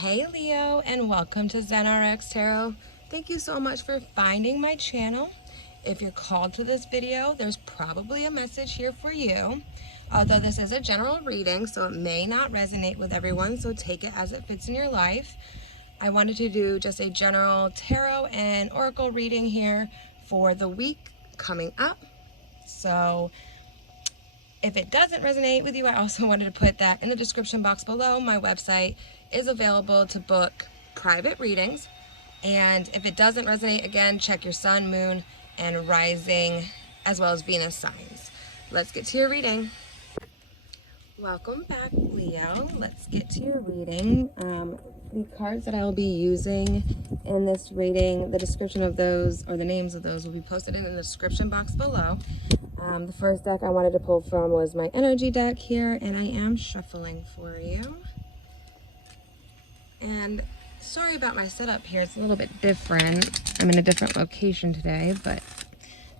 Hey Leo, and welcome to ZenRx Tarot. Thank you so much for finding my channel. If you're called to this video, there's probably a message here for you. Although this is a general reading, so it may not resonate with everyone, so take it as it fits in your life. I wanted to do just a general tarot and oracle reading here for the week coming up. So if it doesn't resonate with you, I also wanted to put that in the description box below. My website is available to book private readings. And if it doesn't resonate, again, check your sun, moon, and rising, as well as Venus signs. Let's get to your reading. Welcome back, Leo. Let's get to your reading. The cards that I will be using in this reading, the description of those, or the names of those, will be posted in the description box below. The first deck I wanted to pull from was my energy deck here, and I am shuffling for you. And sorry about my setup here, it's a little bit different. I'm in a different location today, but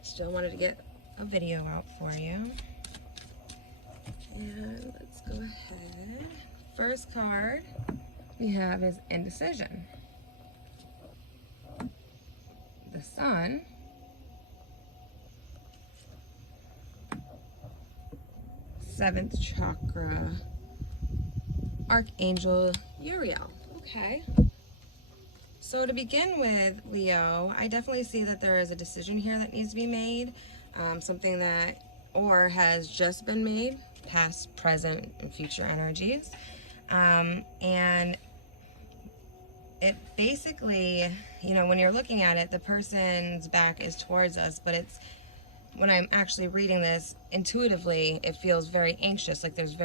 still wanted to get a video out for you. And let's go ahead. First card we have is indecision. The Sun. Seventh chakra. Archangel Uriel. Okay. So to begin with, Leo, I definitely see that there is a decision here that needs to be made. Something that or has just been made. Past, present, and future energies. And it basically, when you're looking at it, the person's back is towards us, but it's, when I'm actually reading this, intuitively, it feels very anxious. Like there's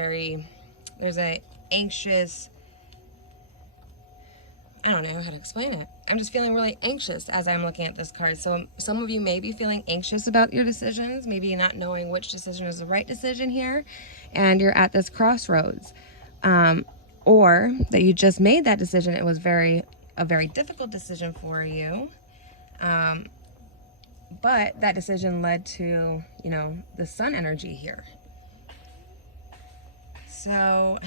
a anxious, I don't know how to explain it. I'm just feeling really anxious as I'm looking at this card. So some of you may be feeling anxious about your decisions, maybe not knowing which decision is the right decision here, and you're at this crossroads. Or that you just made that decision. It was a very difficult decision for you. But that decision led to, the sun energy here. So,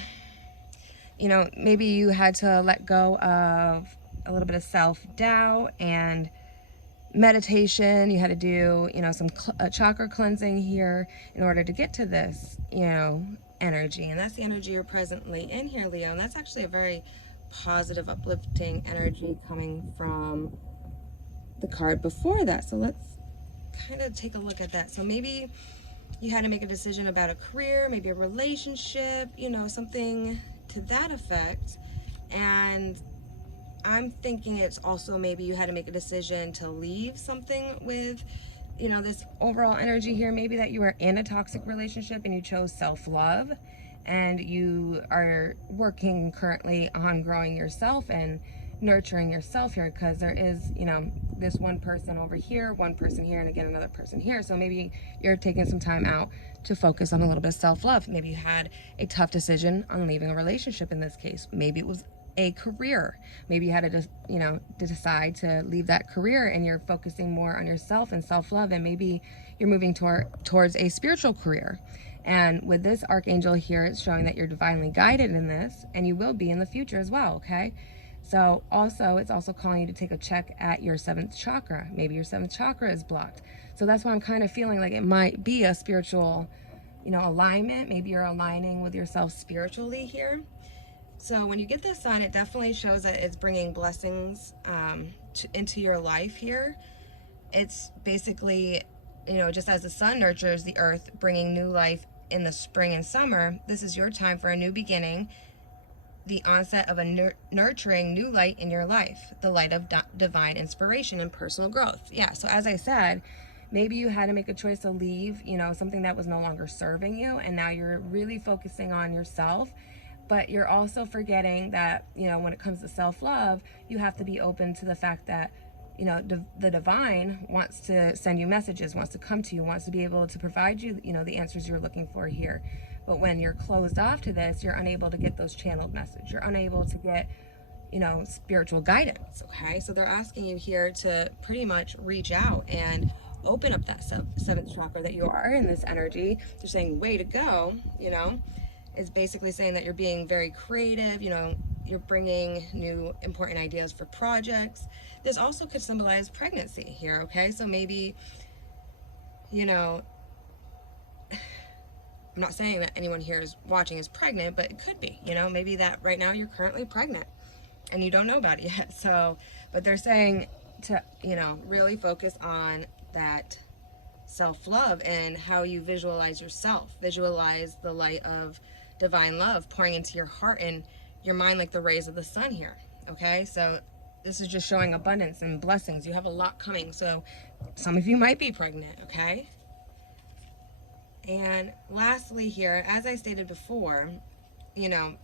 maybe you had to let go of a little bit of self-doubt and meditation. You had to do, some chakra cleansing here in order to get to this, energy. And that's the energy you're presently in here, Leo. And that's actually a very positive, uplifting energy coming from the card before that. So let's kind of take a look at that. So maybe you had to make a decision about a career, maybe a relationship, something to that effect. And I'm thinking it's also maybe you had to make a decision to leave something with, this overall energy here. Maybe that you were in a toxic relationship and you chose self-love, and you are working currently on growing yourself and nurturing yourself here, because there is, this one person over here, one person here, and again another person here. So maybe you're taking some time out to focus on a little bit of self-love. Maybe you had a tough decision on leaving a relationship in this case. Maybe it was a career. Maybe you had to to decide to leave that career, and you're focusing more on yourself and self-love, and maybe you're moving towards a spiritual career. And with this archangel here, it's showing that you're divinely guided in this, and you will be in the future as well, okay? So also, it's also calling you to take a check at your seventh chakra. Maybe your seventh chakra is blocked. So that's why I'm kind of feeling like it might be a spiritual, alignment. Maybe you're aligning with yourself spiritually here. So when you get this sun, it definitely shows that it's bringing blessings into your life here. It's basically, just as the sun nurtures the earth, bringing new life in the spring and summer, this is your time for a new beginning, the onset of a nurturing new light in your life, the light of divine inspiration and personal growth. Yeah, so as I said, maybe you had to make a choice to leave, something that was no longer serving you, and now you're really focusing on yourself. But you're also forgetting that, when it comes to self-love, you have to be open to the fact that, the divine wants to send you messages, wants to come to you, wants to be able to provide you, the answers you're looking for here. But when you're closed off to this, you're unable to get those channeled messages. You're unable to get, spiritual guidance, okay? So they're asking you here to pretty much reach out and open up that seventh chakra that you are in this energy. They're saying, way to go, is basically saying that you're being very creative, you're bringing new important ideas for projects. This also could symbolize pregnancy here, okay? So maybe, you know, I'm not saying that anyone here is watching is pregnant, but it could be, you know, maybe that right now you're currently pregnant and you don't know about it yet. So, but they're saying to, you know, really focus on that self-love and how you visualize yourself. Visualize the light of divine love pouring into your heart and your mind like the rays of the sun here, okay? So this is just showing abundance and blessings. You have a lot coming, so some of you might be pregnant, okay? And lastly here, as I stated before, you know,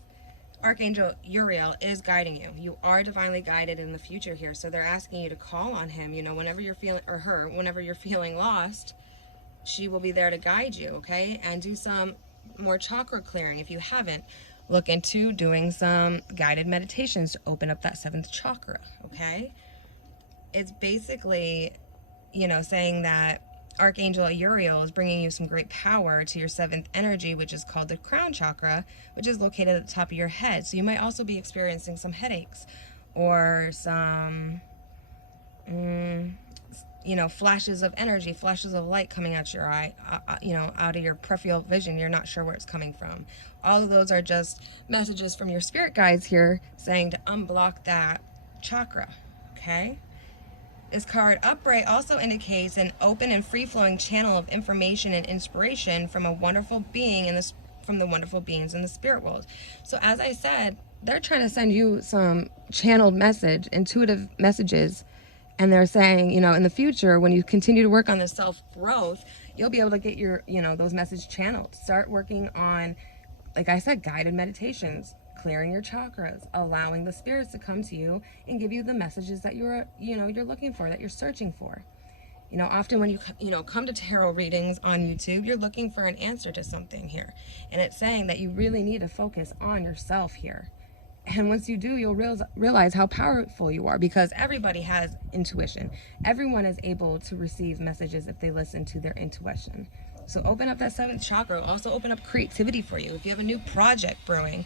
Archangel Uriel is guiding you. You are divinely guided in the future here. So they're asking you to call on him, you know, whenever you're feeling, or her, whenever you're feeling lost, she will be there to guide you, okay? And do some more chakra clearing. If you haven't, look into doing some guided meditations to open up that 7th chakra, okay? It's basically, you know, saying that Archangel Uriel is bringing you some great power to your 7th energy, which is called the crown chakra, which is located at the top of your head. So you might also be experiencing some headaches or some, you know, flashes of energy, flashes of light coming out your eye, you know, out of your peripheral vision. You're not sure where it's coming from. All of those are just messages from your spirit guides here saying to unblock that chakra, okay? This card, Upright, also indicates an open and free-flowing channel of information and inspiration from a wonderful being from the wonderful beings in the spirit world. So as I said, they're trying to send you some channeled message, intuitive messages, and they're saying, you know, in the future, when you continue to work on the self-growth, you'll be able to get your, you know, those messages channeled. Start working on, like I said, guided meditations, clearing your chakras, allowing the spirits to come to you and give you the messages that you're looking for, that you're searching for. You know, often when you come to tarot readings on YouTube, you're looking for an answer to something here. And it's saying that you really need to focus on yourself here. And once you do, you'll realize how powerful you are, because everybody has intuition. Everyone is able to receive messages if they listen to their intuition. So open up that 7th chakra. Also open up creativity for you. If you have a new project brewing,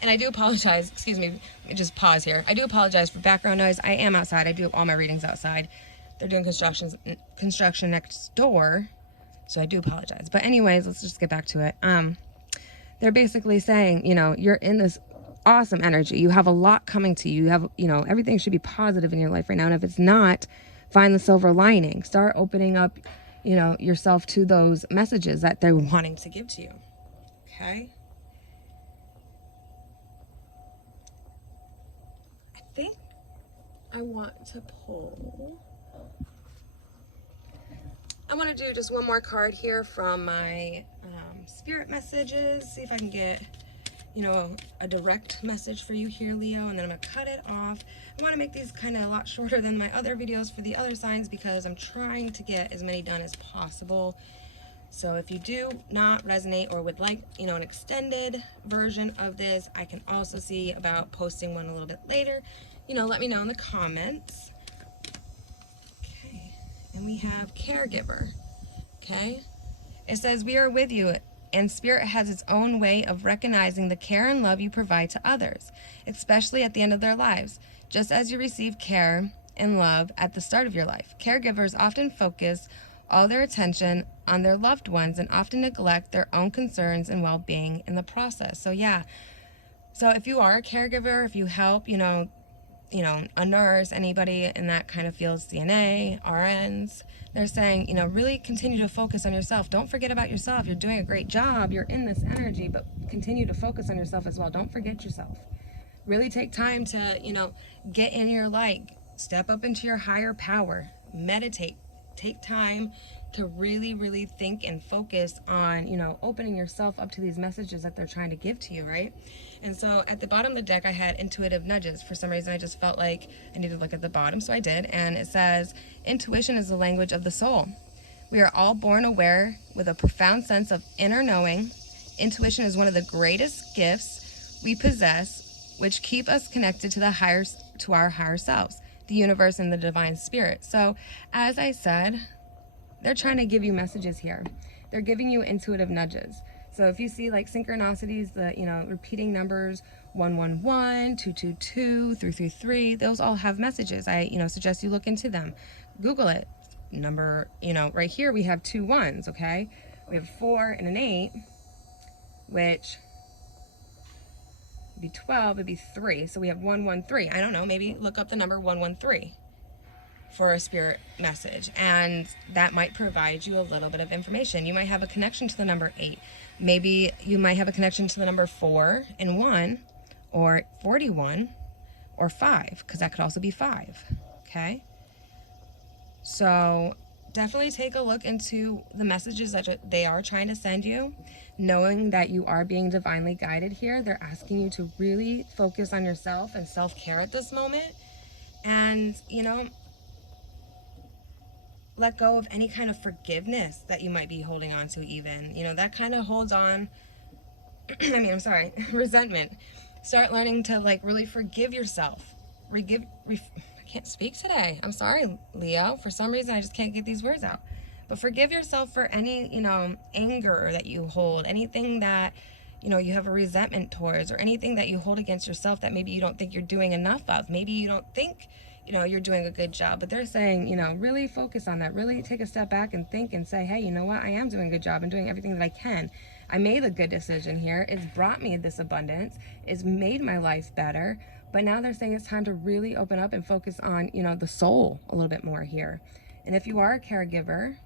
and I do apologize, excuse me, just pause here. I do apologize for background noise. I am outside. I do all my readings outside. They're doing construction next door, so I do apologize. But anyways, let's just get back to it. They're basically saying, you know, you're in this awesome energy. You have a lot coming to you. You have, you know, everything should be positive in your life right now. And if it's not, find the silver lining. Start opening up, you know, yourself to those messages that they're wanting to give to you. Okay? I think I want to do just one more card here from my spirit messages. See if I can get, you know, a direct message for you here, Leo, and then I'm gonna cut it off. I want to make these kind of a lot shorter than my other videos for the other signs, because I'm trying to get as many done as possible. So if you do not resonate or would like, you know, an extended version of this, I can also see about posting one a little bit later. You know, let me know in the comments. Okay, and we have Caregiver. Okay, it says, we are with you, and Spirit has its own way of recognizing the care and love you provide to others, especially at the end of their lives, just as you receive care and love at the start of your life. Caregivers often focus all their attention on their loved ones and often neglect their own concerns and well-being in the process. So yeah, so if you are a caregiver, if you help, you know, a nurse, anybody in that kind of field, CNA, RNs, they're saying, you know, really continue to focus on yourself. Don't forget about yourself. You're doing a great job. You're in this energy, but continue to focus on yourself as well. Don't forget yourself. Really take time to, you know, get in your light, step up into your higher power, meditate, take time to really, really think and focus on, you know, opening yourself up to these messages that they're trying to give to you, right? And so at the bottom of the deck, I had intuitive nudges. For some reason, I just felt like I needed to look at the bottom, so I did. And it says, intuition is the language of the soul. We are all born aware with a profound sense of inner knowing. Intuition is one of the greatest gifts we possess, which keep us connected to our higher selves, the universe, and the divine spirit. So as I said, they're trying to give you messages here. They're giving you intuitive nudges. So if you see like synchronicities, the, you know, repeating numbers 111, 222, 333, those all have messages. I, you know, suggest you look into them. Google it. Number, you know, right here we have 2 1s, okay? We have a 4 and an 8, which would be 12, it'd be 3. So we have 113. I don't know, maybe look up the number 113 for a spirit message, and that might provide you a little bit of information. You might have a connection to the number 8. Maybe you might have a connection to the number 4 and 1, or 41, or 5, because that could also be 5, okay? So definitely take a look into the messages that they are trying to send you, knowing that you are being divinely guided here. They're asking you to really focus on yourself and self-care at this moment, and, you know, let go of any kind of forgiveness that you might be holding on to even. You know, that kind of holds on, resentment. Start learning to, like, really forgive yourself. I can't speak today. I'm sorry, Leo. For some reason, I just can't get these words out. But forgive yourself for any, you know, anger that you hold, anything that, you know, you have a resentment towards, or anything that you hold against yourself that maybe you don't think you're doing enough of. Maybe you don't think, you know, you're doing a good job, but they're saying, you know, really focus on that. Really take a step back and think and say, hey, you know what? I am doing a good job and doing everything that I can. I made a good decision here. It's brought me this abundance. It's made my life better. But now they're saying it's time to really open up and focus on, you know, the soul a little bit more here. And if you are a caregiver,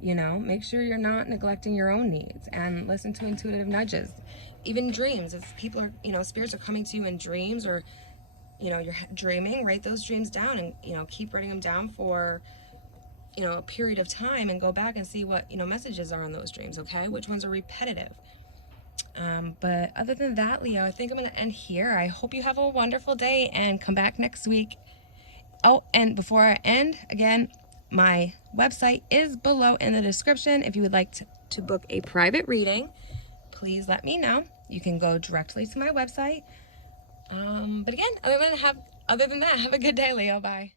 you know, make sure you're not neglecting your own needs, and listen to intuitive nudges. Even dreams, if people are, you know, spirits are coming to you in dreams, or, you know, you're dreaming, write those dreams down, and, you know, keep writing them down for, you know, a period of time, and go back and see what, you know, messages are on those dreams, okay? Which ones are repetitive. But other than that, Leo, I think I'm going to end here. I hope you have a wonderful day, and come back next week. Oh, and before I end, again, my website is below in the description. If you would like to book a private reading, please let me know. You can go directly to my website. But again, other than that, have a good day, Leo. Bye.